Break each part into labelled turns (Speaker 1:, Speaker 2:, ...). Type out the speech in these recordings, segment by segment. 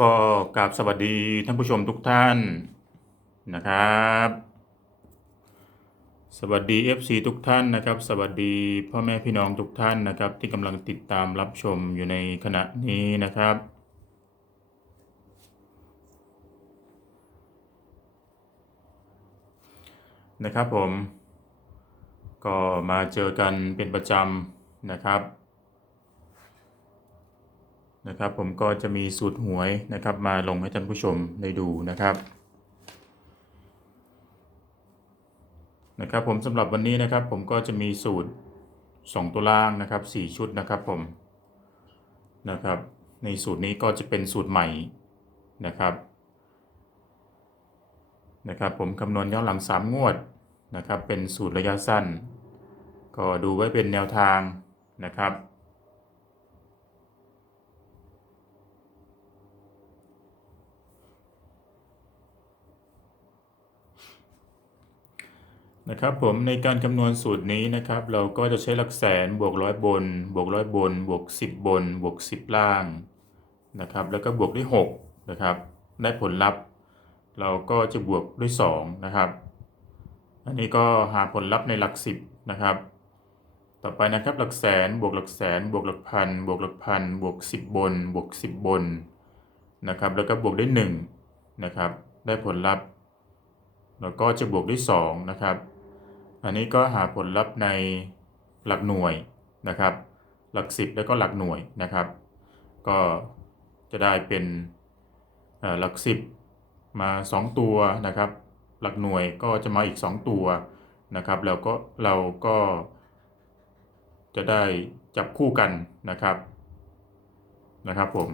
Speaker 1: ก็กราบสวัสดีท่านผู้ชมทุกท่านนะครับ สวัสดี FC ทุกท่านนะครับ สวัสดีพ่อแม่พี่น้องทุกท่านนะครับ ที่กำลังติดตามรับชมอยู่ในขณะนี้นะครับ นะครับผม ก็มาเจอกันเป็นประจำนะครับ นะครับ ผมก็จะมีสูตรหวยนะครับ มาลงให้ท่านผู้ชมได้ดูนะครับนะครับผมสำหรับวันนี้นะครับ ผมก็จะมีสูตร 2 ตัวล่างนะครับ 4 ชุดนะครับผมนะครับ ในสูตรนี้ก็จะเป็นสูตรใหม่นะครับนะครับผมคำนวณย้อนหลัง 3 งวดนะครับ เป็นสูตรระยะสั้น ก็ดูไว้เป็นแนวทางนะครับ นะครับผมในการคำนวณสูตรนี้นะครับ เราก็จะใช้หลักแสนบวกร้อยบน บวกร้อยบน บวกสิบบน บวกสิบล่างนะครับแล้วก็บวกด้วยหกนะครับได้ผลลัพธ์ เราก็จะบวกด้วยสองนะครับอันนี้ก็หาผลลัพธ์ในหลักสิบนะครับต่อไปนะครับหลักแสนบวกหลักแสนบวกหลักพันบวกหลักพันบวกสิบบน บวกสิบบนนะครับแล้วก็บวกด้วยหนึ่งนะครับได้ผลลัพธ์ แล้วก็จะบวกด้วยสองนะครับ อันนี้ก็หาผลลัพธ์ในหลักหน่วยนะครับ หลักสิบแล้วก็หลักหน่วยนะครับ ก็จะได้เป็นหลักสิบมา 2 ตัวนะครับ หลักหน่วยก็จะมาอีก 2 ตัวนะครับ แล้วก็เราก็จะได้จับคู่กันนะครับนะครับผม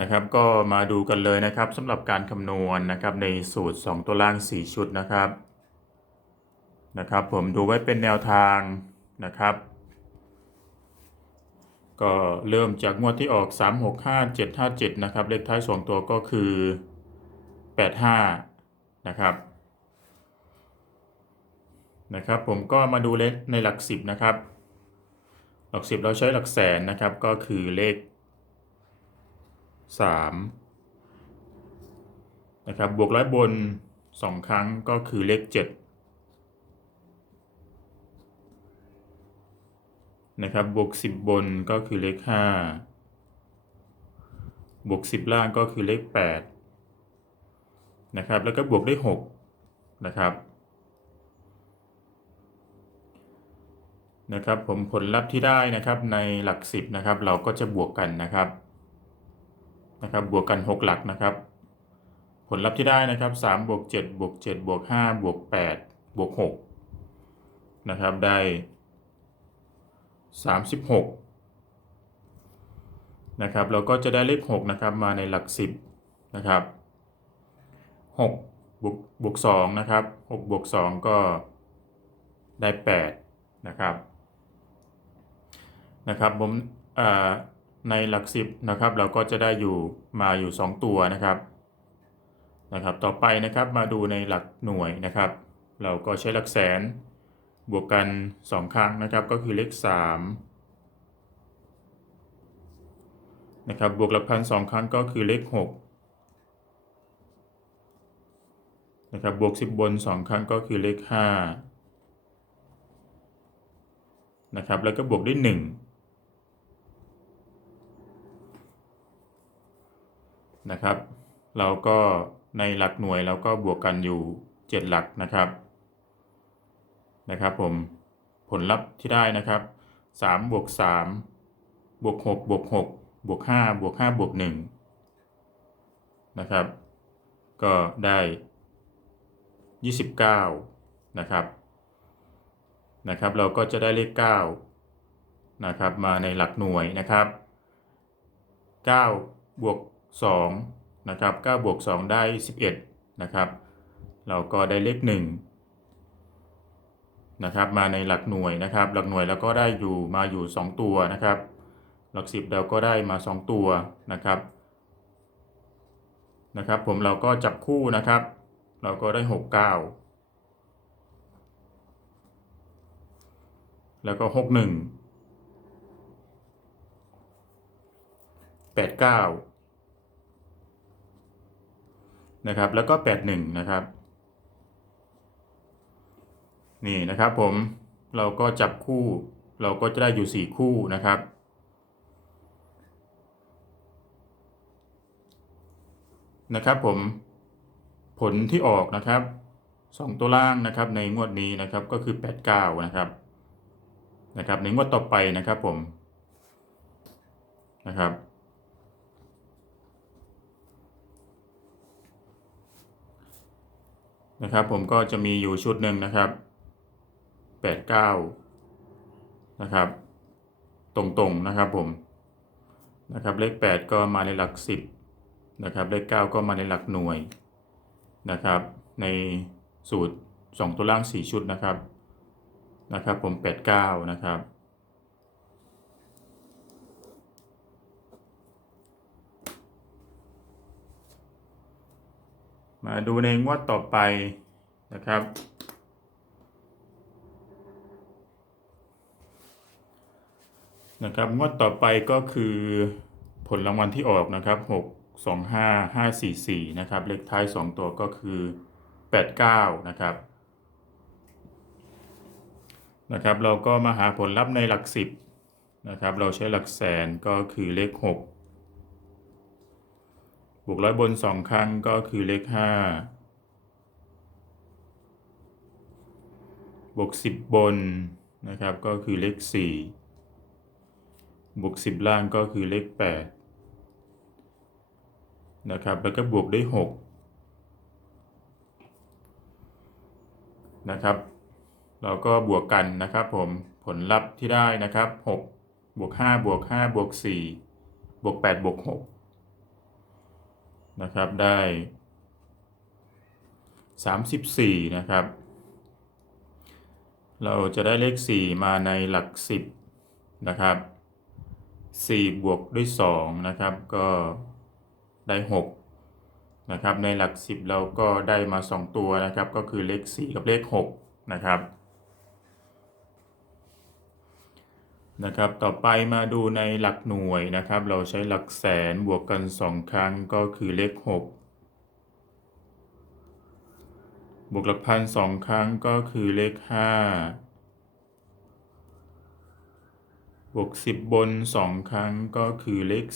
Speaker 1: นะครับก็มาดูกันเลยนะครับสำหรับการคำนวณนะครับในสูตร 2 ตัวล่าง 4 ชุดนะครับนะครับผมดูไว้เป็นแนวทางนะครับ ก็เริ่มจากงวดที่ออก 3 6 5 7 5 7 นะครับ เลขท้าย 2 ตัวก็คือ 85 นะครับนะครับผมก็มาดูเลขในหลัก 10 นะครับ หลัก 10 เราใช้หลักแสนนะครับก็คือเลข 3นะครับบวกร้อยบน 2 ครั้งก็คือเลข7นะครับบวก 10 บนก็คือเลข 5 บวก 10 ล่างก็คือเลข8นะครับแล้วก็บวกด้6นะครับนะครับผมผลลัพธ์ที่ได้นะครับในหลัก 10นะครับเราก็จะบวกกันนะครับ นะครับบวกกัน 6 หลักนะครับ ผลลัพธ์ที่ได้นะครับ3บวก7บวก7บวก5บวก8บวก6นะครับได้ 36นะครับเราก็จะได้เลข6นะครับมาในหลัก 10นะครับ6บวกบวก2นะครับ6บวก2ก็ได้8นะครับนะครับผมอ่า ในหลักสิบนะครับ เราก็จะได้อยู่มาอยู่ 2 ตัวนะครับนะครับ ต่อไปนะครับมาดูในหลักหน่วยนะครับ เราก็ใช้หลักแสนบวกกัน 2 ครั้งนะครับ ก็คือเลข3นะครับบวกหลักพันสองครั้งก็คือเลข6นะครับบวก 10 บน 2 ครั้งก็คือเลข5นะครับแล้วก็บวกด้วย1 นะครับ เราก็ในหลักหน่วยเราก็บวกกันอยู่ 7 หลักนะครับ นะครับผมผลลัพธ์ที่ได้นะครับ3บวก3บวก6บวก6บวก5บวก5บวก1นะครับ ก็ได้ 29 นะครับ นะครับ เราก็จะได้เลข9นะครับ มาในหลักหน่วยนะครับ9บวก 2นะครับ9บวก2ได้ 11นะครับ เราก็ได้เลข1นะครับ มาในหลักหน่วยนะครับ หลักหน่วยเราก็ได้อยู่มาอยู่ 2 ตัวนะครับ หลัก 10 เราก็ได้มา 2 ตัวนะครับนะครับ ผมเราก็จับคู่นะครับ เราก็ได้ 6 9แล้วก็6 1แปดเก้า นะครับ แล้วก็แปดหนึ่งนะครับ นี่นะครับผมเราก็จับคู่ เราก็จะได้อยู่สี่คู่นะครับ นะครับผมผลที่ออกนะครับสองตัวล่างนะครับในงวดนี้นะครับก็คือแปดเก้านะครับนะครับในงวดต่อไปนะครับผมนะครับ นะครับ ผมก็จะมีอยู่ชุดหนึ่งนะครับแปดเก้านะครับ ตรงๆนะครับผมนะครับเลขแปดก็มาในหลักสิบนะครับเลขเก้าก็มาในหลักหน่วยนะครับ ในสูตรสองตัวล่างสี่ชุดนะครับนะครับผมแปดเก้านะครับ มาดูในงวดต่อไปนะครับ นะครับงวดต่อไปก็คือผลรางวัลที่ออกนะครับหกสองห้าห้าสี่สี่นะครับ เลขท้ายสองตัวก็คือแปดเก้านะครับนะครับ เราก็มาหาผลลัพธ์ในหลักสิบนะครับ เราใช้หลักแสนก็คือเลขหก บวกร้อยบนสองครั้งก็คือเลขห้าบวกสิบบนนะครับก็คือเลขสี่บวกสิบล่างก็คือเลขแปดนะครับแล้วก็บวกด้วยหกนะครับ เราก็บวกกันนะครับผมผลลัพธ์ที่ได้นะครับหกบวกห้าบวกห้าบวกสี่บวกแปดบวกหก นะครับได้ 34 นะครับ เราจะได้เลข 4 มาในหลัก 10 นะครับ 4 บวกด้วย 2 นะครับ ก็ได้ 6 นะครับ ในหลัก 10 เราก็ได้มา 2 ตัวนะครับ ก็คือเลข 4 กับเลข 6 นะครับ นะครับ ต่อไปมาดูในหลักหน่วยนะครับ เราใช้หลักแสนบวกกัน 2 ครั้งก็คือเลข 6 บวกหลักพันสองครั้งก็คือเลข 5 บวก 10 บน 2 ครั้งก็คือเลข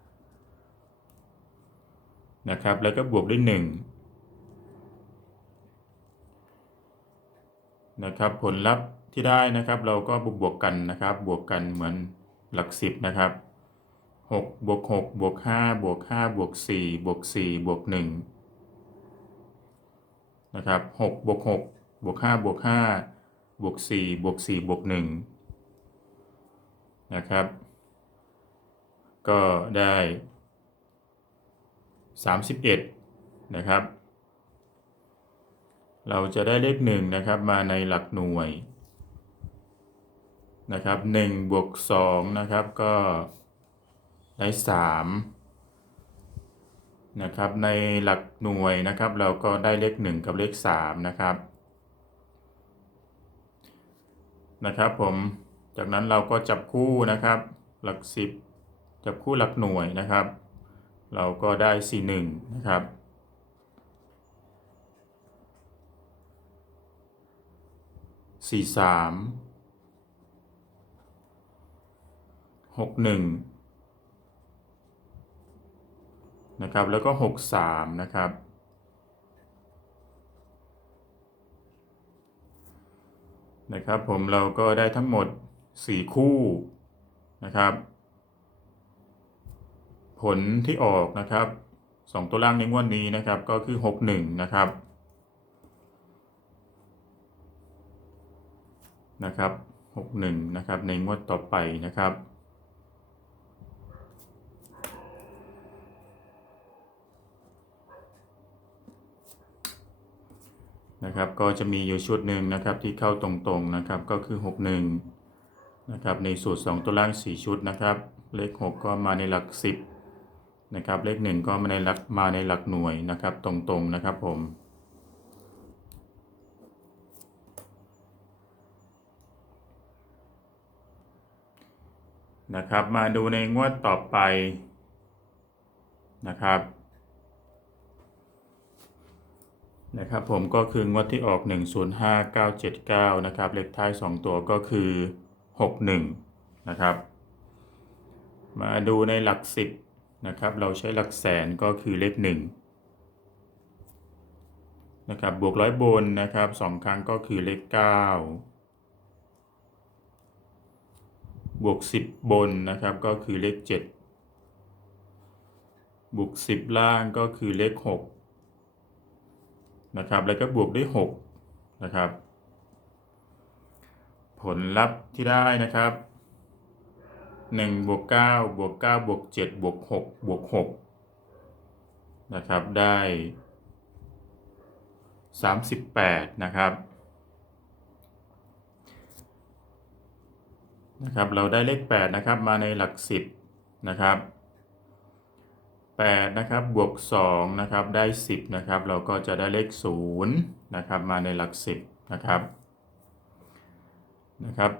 Speaker 1: 4 นะครับ แล้วก็บวกด้วย 1 นะครับ ผลลัพธ์ ที่ได้นะครับเราก็บวกบวกกันนะครับ บวกกันเหมือนหลัก10นะครับ6บวก6บวก5บวก5บวก4บวก4บวก1นะครับ6บวก6บวก5บวก5บวก4บวก4บวก1นะครับ ก็ได้ 31นะครับ เราจะได้เลข1นะครับมาในหลักหน่วย นะครับ1บวก2นะครับก็ได้3นะครับในหลักหน่วยนะครับเราก็ได้เลข 1 กับเลข3นะครับนะครับผมจากนั้นเราก็จับคู่นะครับ หลัก 10 จับคู่หลักหน่วยนะครับ เราก็ได้ 4 1 นะครับสี่ สามหกหนึ่งนะครับแล้วก็หกสามนะครับ นะครับผมเราก็ได้ทั้งหมดสี่คู่นะครับ ผลที่ออกนะครับสองตัวล่างในงวดนี้นะครับก็คือหกหนึ่งนะครับนะครับหกหนึ่งนะครับ ในงวดต่อไปนะครับ นะครับก็จะมีอยู่ชุดหนึ่งนะครับที่เข้าตรงๆนะครับก็คือ 61นะครับในสูตร 2 ตัวล่าง 4 ชุดนะครับ เลข 6 ก็มาในหลัก 10นะครับเลข 1 ก็มาในหลักมาในหลักหน่วยนะครับตรงๆนะครับผมนะครับมาดูในงวดต่อไปนะครับ นะครับผมก็คืองวดที่ออก 105979 นะครับเลขท้าย 2 ตัวก็คือ 61 นะครับ มาดูในหลัก 10 นะครับ เราใช้หลักแสนก็คือเลข 1 นะครับ บวกร้อยบนนะครับ 2 ครั้งก็คือเลข 9 บวก 10 บนนะครับก็คือเลข 7 บวก 10 ล่างก็คือเลข 6 นะครับ แล้วก็บวกด้วย 6 นะครับ ผลลัพธ์ที่ได้นะครับ1บวก9บวก9บวก7บวก6บวก6นะครับ ได้ 38 นะครับ นะครับ เราได้เลข 8 นะครับ มาในหลัก 10 นะครับ 8นะครับบวก2นะครับได้ 10นะครับเราก็จะได้เลข0นะครับมาในหลัก 10นะครับนะครับ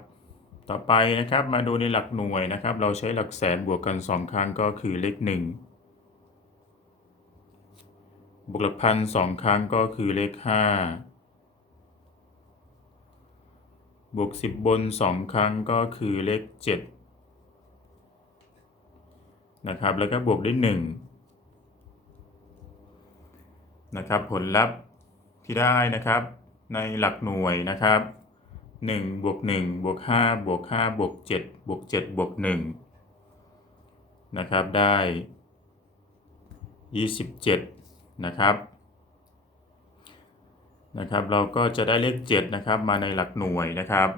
Speaker 1: ต่อไปนะครับมาดูในหลักหน่วยนะครับ เราใช้หลักแสนบวกกัน 2 ครั้งก็คือเลข 1 บวกหลักพันสองครั้งก็คือเลข 5 บวก 10 บน 2 ครั้งก็คือเลข 7นะครับแล้วก็บวกด้วย1 นะครับ ผลลัพธ์ที่ได้นะครับในหลักหน่วยนะครับ1บวก1บวก5บวก5บวก7บวก7บวก1นะครับ ได้ 27 นะครับ นะครับ เราก็จะได้เลข 7 นะครับ มาในหลักหน่วยนะครับ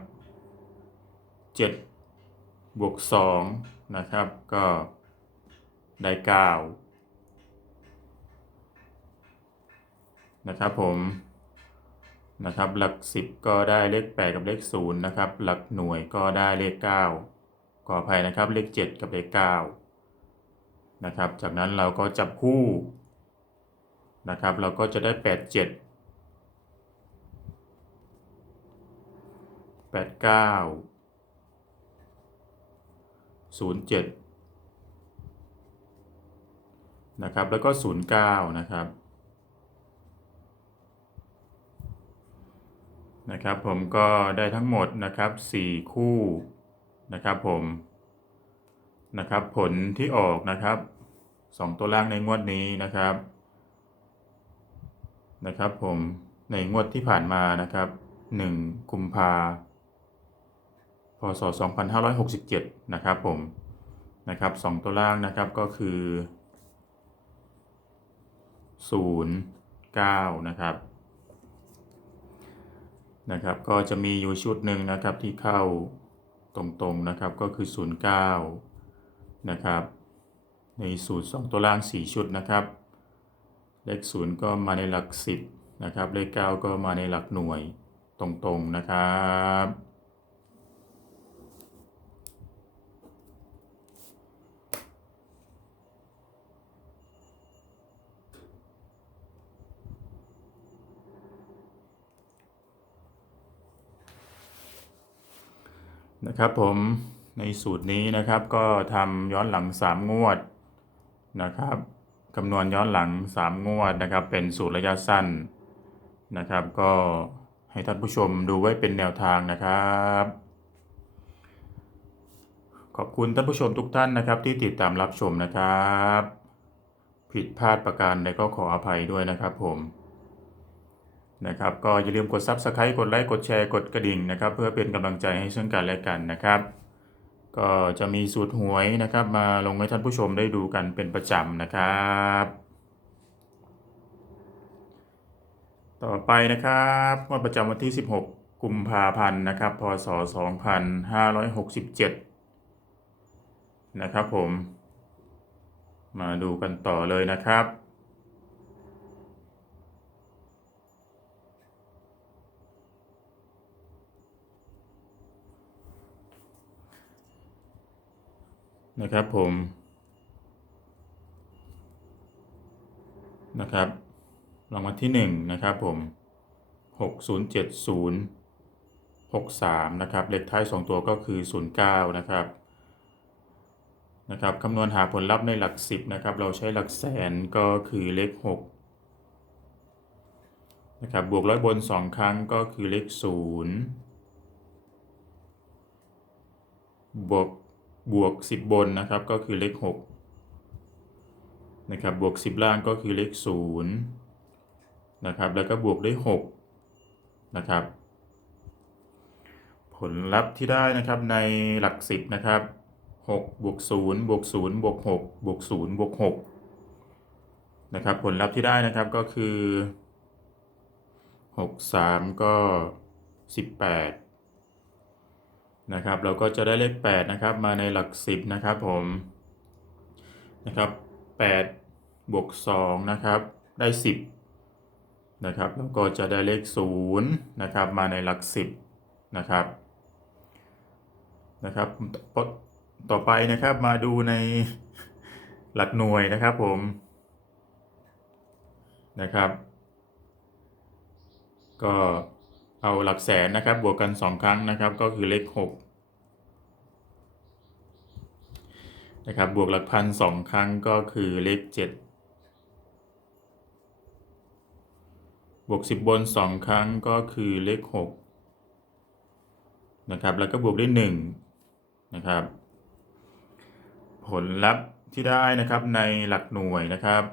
Speaker 1: 7 บวก2นะครับ ก็ได้ 9 นะครับผมนะครับหลัก 10 ก็ได้เลข 8 กับเลข0นะครับหลักหน่วยก็ได้เลข 9 ขออภัยนะครับเลข 7 กับเลข9นะครับจากนั้นเราก็จับคู่นะครับเราก็จะได้ 8 7 8 9 0 7นะครับแล้วก็ 0 9 นะครับ นะครับผมก็ได้ทั้งหมดนะครับ4คู่นะครับผมนะครับผลที่ออกนะครับ 2 ตัวล่างในงวดนี้นะครับนะครับผมในงวดที่ผ่านมานะครับ 1 กุมภาพศ 2567 นะครับผมนะครับ 2 ตัวล่างนะครับก็คือ 0 9 นะครับ นะครับ ก็จะมีอยู่ชุดหนึ่งนะครับที่เข้าตรงๆนะครับก็คือ 09 นะครับในสูตร 2 ตัวล่าง 4 ชุดนะครับ เลข 0 ก็มาในหลัก 10 นะครับ เลข 9 ก็มาในหลักหน่วยตรงๆนะครับ นะครับผมในสูตรนี้นะครับก็ทำย้อนหลัง 3 งวดนะครับคำนวณย้อนหลัง 3 งวดนะครับ เป็นสูตรระยะสั้นนะครับ ก็ให้ท่านผู้ชมดูไว้เป็นแนวทางนะครับ ขอบคุณท่านผู้ชมทุกท่านนะครับ ที่ติดตามรับชมนะครับ ผิดพลาดประการใดก็ขออภัยด้วยนะครับผม นะครับก็อย่าลืมกด Subscribe กดไลค์กดแชร์กดกระดิ่งนะครับเพื่อเป็นกำลังใจให้ซึ่งกันและกันนะครับ ก็จะมีสูตรหวยนะครับ มาลงให้ท่านผู้ชมได้ดูกันเป็นประจำนะครับ ต่อไปนะครับงวดประจำวันที่ 16 กุมภาพันธ์นะครับพศ 2567 นะครับผมมาดูกันต่อเลยนะครับ นะครับผมนะครับรางวัลที่หนึ่งนะครับผมหกศูนย์เจ็ดศูนย์หกสามนะครับเลขท้ายสองตัวก็คือศูนย์เก้านะครับนะครับคำนวณหาผลลัพธ์ในหลักสิบนะครับเราใช้หลักแสนก็คือเลขหกนะครับบวกร้อยบนสองครั้งก็คือเลขศูนย์บวก บวกสิบบนนะครับก็คือเลขหกนะครับบวกสิบล่างก็คือเลขศูนย์นะครับแล้วก็บวกด้วยหกนะครับผลลัพธ์ที่ได้นะครับในหลักสิบนะครับหกบวกศูนย์บวกศูนย์บวกหกบวกศูนย์บวกหกนะครับผลลัพธ์ที่ได้นะครับก็คือหกสามก็สิบแปด นะครับ เราก็จะได้เลขแปดนะครับมาในหลักสิบนะครับผมนะครับแปดบวกสองนะครับได้สิบนะครับแล้วก็จะได้เลขศูนย์นะครับมาในหลักสิบนะครับนะครับต่อต่อไปนะครับมาดูในหลักหน่วยนะครับผมนะครับ ก็เอาหลักแสนนะครับบวกกัน 2 ครั้งนะครับ ก็คือเลข 6 นะครับบวกหลักพันสองครั้งก็คือเลข 7 บวก 10 บน 2 ครั้งก็คือเลข6นะครับแล้วก็บวกด้วย1นะครับผลลัพธ์ที่ได้นะครับในหลักหน่วยนะครับ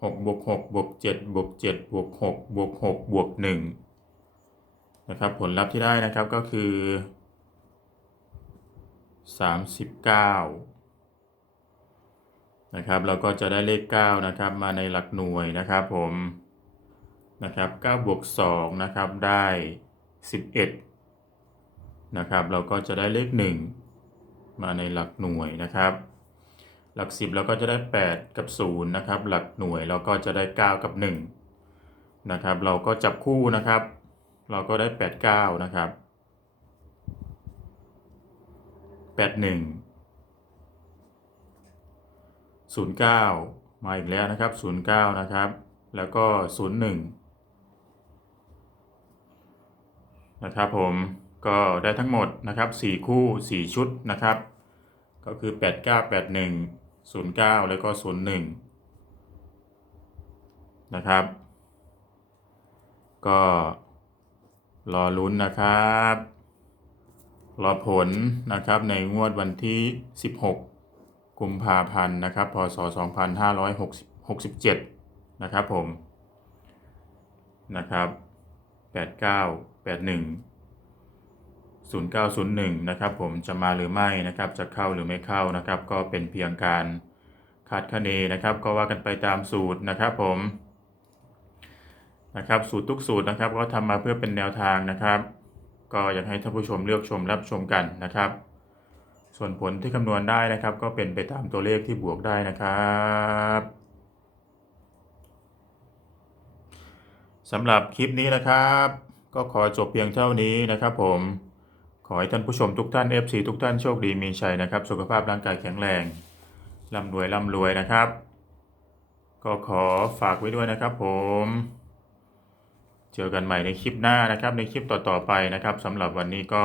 Speaker 1: 6บวก6บวก7บวก7บวก6บวก6บวก1นะครับผลลัพธ์ที่ได้นะครับก็คือ 39 นะครับเราก็จะได้เลข9นะครับมาในหลักหน่วยนะครับผมนะครับ9บวก2นะครับได้ 11นะครับเราก็จะได้เลข 1 มาในหลักหน่วยนะครับ หลัก 10 เราก็จะได้ 8 กับ0นะครับหลักหน่วยเราก็จะได้ 9 กับ1นะครับเราก็จับคู่นะครับ เราก็ได้ 8 9นะครับ8 1 0 9 มาอีกแล้วนะครับ 09 นะครับ แล้วก็ 01 นะครับผมก็ได้ทั้งหมดนะครับ 4 คู่ 4 ชุดนะครับ ก็คือ 89 81 09 แล้วก็ 01 นะครับ ก็รอลุ้นนะครับ รอผลนะครับในงวดวันที่ 16 กุมภาพันธ์นะครับ พศ 2567 นะครับผมนะครับ 89 81 0901 นะครับผมจะมาหรือไม่นะครับจะเข้าหรือไม่เข้านะครับ ก็เป็นเพียงการคาดคะเนนะครับ ก็ว่ากันไปตามสูตรนะครับผมนะครับสูตรทุกสูตรนะครับ ก็ทำมาเพื่อเป็นแนวทางนะครับ ก็อยากให้ท่านผู้ชมเลือกชมรับชมกันนะครับ ส่วนผลที่คำนวณได้นะครับ ก็เป็นไปตามตัวเลขที่บวกได้นะครับสำหรับคลิปนี้นะครับ ก็ขอจบเพียงเท่านี้นะครับ ผมขอให้ท่านผู้ชมทุกท่าน FC ทุกท่านโชคดีมีชัยนะครับ สุขภาพร่างกายแข็งแรงร่ำรวยร่ำรวยนะครับ ก็ขอฝากไว้ด้วยนะครับ ผม เจอกันใหม่ในคลิปหน้านะครับ ในคลิปต่อๆไปนะครับสำหรับวันนี้ก็